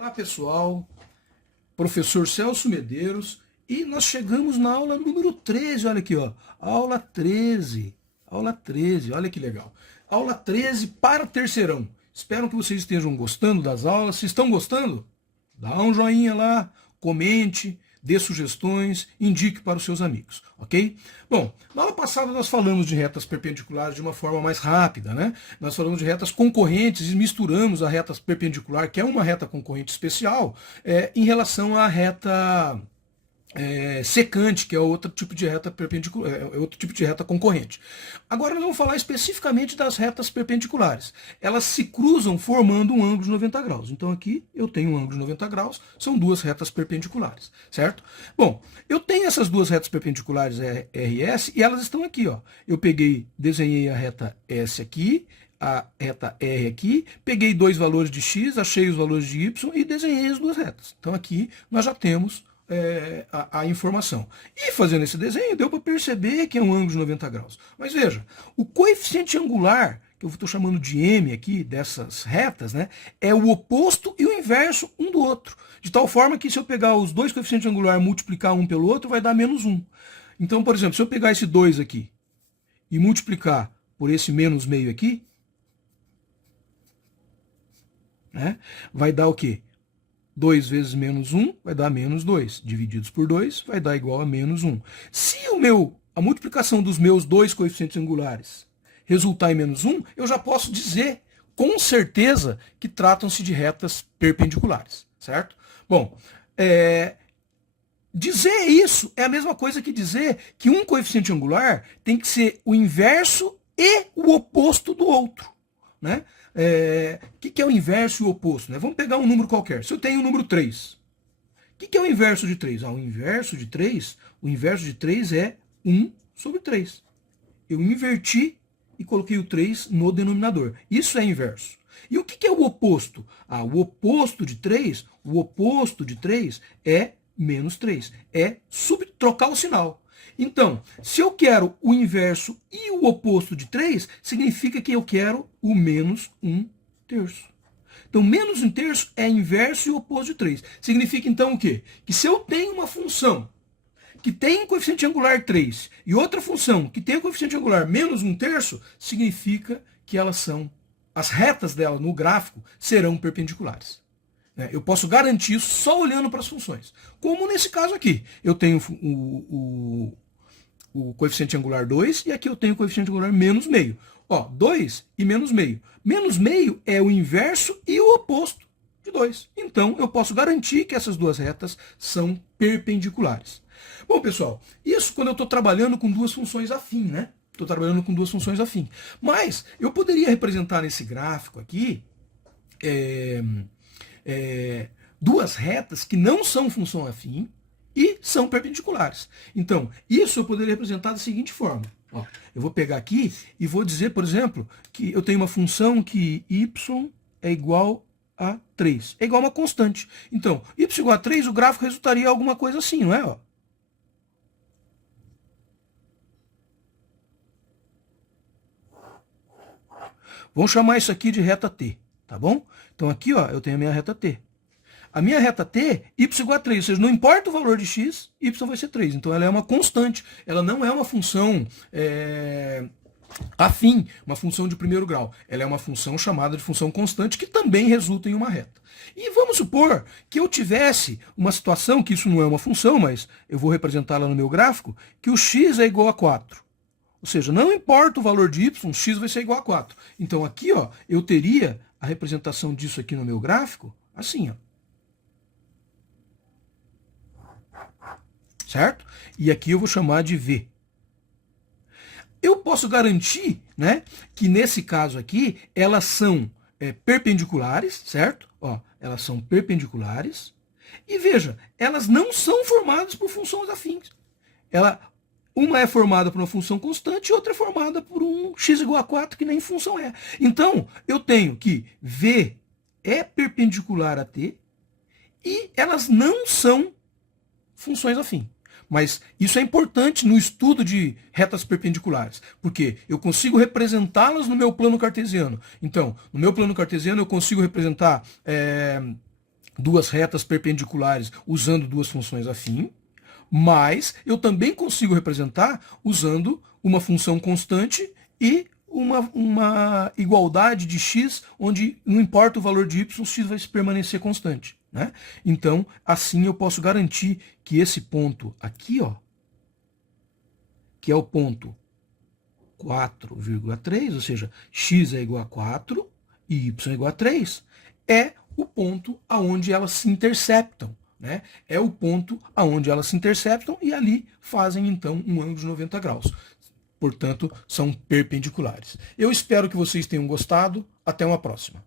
Olá pessoal, professor Celso Medeiros, e nós chegamos na aula número 13, olha aqui, ó, aula 13, olha que legal. Aula 13 para terceirão. Espero que vocês estejam gostando das aulas. Se estão gostando, dá um joinha lá, comente, dê sugestões, indique para os seus amigos, ok? Bom, na aula passada nós falamos de retas perpendiculares de uma forma mais rápida, né? Nós falamos de retas concorrentes e misturamos a reta perpendicular, que é uma reta concorrente especial, em relação à reta secante, que é outro tipo de reta perpendicular, outro tipo de reta concorrente. Agora nós vamos falar especificamente das retas perpendiculares. Elas se cruzam formando um ângulo de 90 graus. Então aqui eu tenho um ângulo de 90 graus, são duas retas perpendiculares, certo? Bom, eu tenho essas duas retas perpendiculares RS e elas estão aqui, ó. Eu desenhei a reta S aqui, a reta R aqui, peguei dois valores de x, achei os valores de y e desenhei as duas retas. Então aqui nós já temos a informação. E fazendo esse desenho, deu para perceber que é um ângulo de 90 graus. Mas veja, o coeficiente angular, que eu estou chamando de m aqui, dessas retas, né, é o oposto e o inverso um do outro. De tal forma que se eu pegar os dois coeficientes angulares e multiplicar um pelo outro, vai dar menos 1. Então, por exemplo, se eu pegar esse 2 aqui e multiplicar por esse menos meio aqui, né, vai dar o quê? 2 vezes menos 1 vai dar menos 2. Divididos por 2 vai dar igual a menos 1. Se a multiplicação dos meus dois coeficientes angulares resultar em menos 1, eu já posso dizer com certeza que tratam-se de retas perpendiculares, certo? Bom, dizer isso é a mesma coisa que dizer que um coeficiente angular tem que ser o inverso e o oposto do outro, né? O que é o inverso e o oposto? Né? Vamos pegar um número qualquer. Se eu tenho o número 3, o que é o inverso de 3? O inverso de 3 é 1 sobre 3. Eu inverti e coloquei o 3 no denominador. Isso é inverso. E o que é o oposto? O oposto de 3 é menos 3. É trocar o sinal. Então, se eu quero o inverso e o oposto de 3, significa que eu quero o menos 1/3. Então, menos 1/3 é inverso e oposto de 3. Significa, então, o quê? Que se eu tenho uma função que tem coeficiente angular 3 e outra função que tem coeficiente angular menos 1/3, significa que as retas dela no gráfico serão perpendiculares. Eu posso garantir isso só olhando para as funções. Como nesse caso aqui. Eu tenho o coeficiente angular 2 e aqui eu tenho o coeficiente angular menos meio. 2 e menos meio. Menos meio é o inverso e o oposto de 2. Então, eu posso garantir que essas duas retas são perpendiculares. Bom, pessoal, isso quando eu estou trabalhando com duas funções afins, né? Estou trabalhando com duas funções afins. Mas, eu poderia representar nesse gráfico aqui duas retas que não são função afim e são perpendiculares. Então, isso eu poderia representar da seguinte forma. Eu vou pegar aqui e vou dizer, por exemplo, que eu tenho uma função que y é igual a 3. É igual a uma constante. Então, y igual a 3, o gráfico resultaria alguma coisa assim, não é? Vamos chamar isso aqui de reta t, tá bom? Então aqui, eu tenho a minha reta t. A minha reta t, y igual a 3, ou seja, não importa o valor de x, y vai ser 3. Então ela é uma constante, ela não é uma função afim, uma função de primeiro grau. Ela é uma função chamada de função constante, que também resulta em uma reta. E vamos supor que eu tivesse uma situação, que isso não é uma função, mas eu vou representá-la no meu gráfico, que o x é igual a 4. Ou seja, não importa o valor de y, x vai ser igual a 4. Então aqui, eu teria a representação disso aqui no meu gráfico, assim, certo? E aqui eu vou chamar de v. Eu posso garantir, né, que nesse caso aqui, elas são perpendiculares, certo? Elas são perpendiculares. E veja, elas não são formadas por funções afins. Uma é formada por uma função constante e outra é formada por um x igual a 4, que nem função é. Então, eu tenho que v é perpendicular a t e elas não são funções afins. Mas isso é importante no estudo de retas perpendiculares, porque eu consigo representá-las no meu plano cartesiano. Então, no meu plano cartesiano eu consigo representar duas retas perpendiculares usando duas funções afins, mas eu também consigo representar usando uma função constante e uma igualdade de x, onde não importa o valor de y, x vai permanecer constante. Né? Então, assim eu posso garantir que esse ponto aqui, ó, que é o ponto 4,3, ou seja, x é igual a 4 e y é igual a 3, é o ponto aonde elas se interceptam. Né? É o ponto aonde elas se interceptam e ali fazem, então, um ângulo de 90 graus. Portanto, são perpendiculares. Eu espero que vocês tenham gostado. Até uma próxima.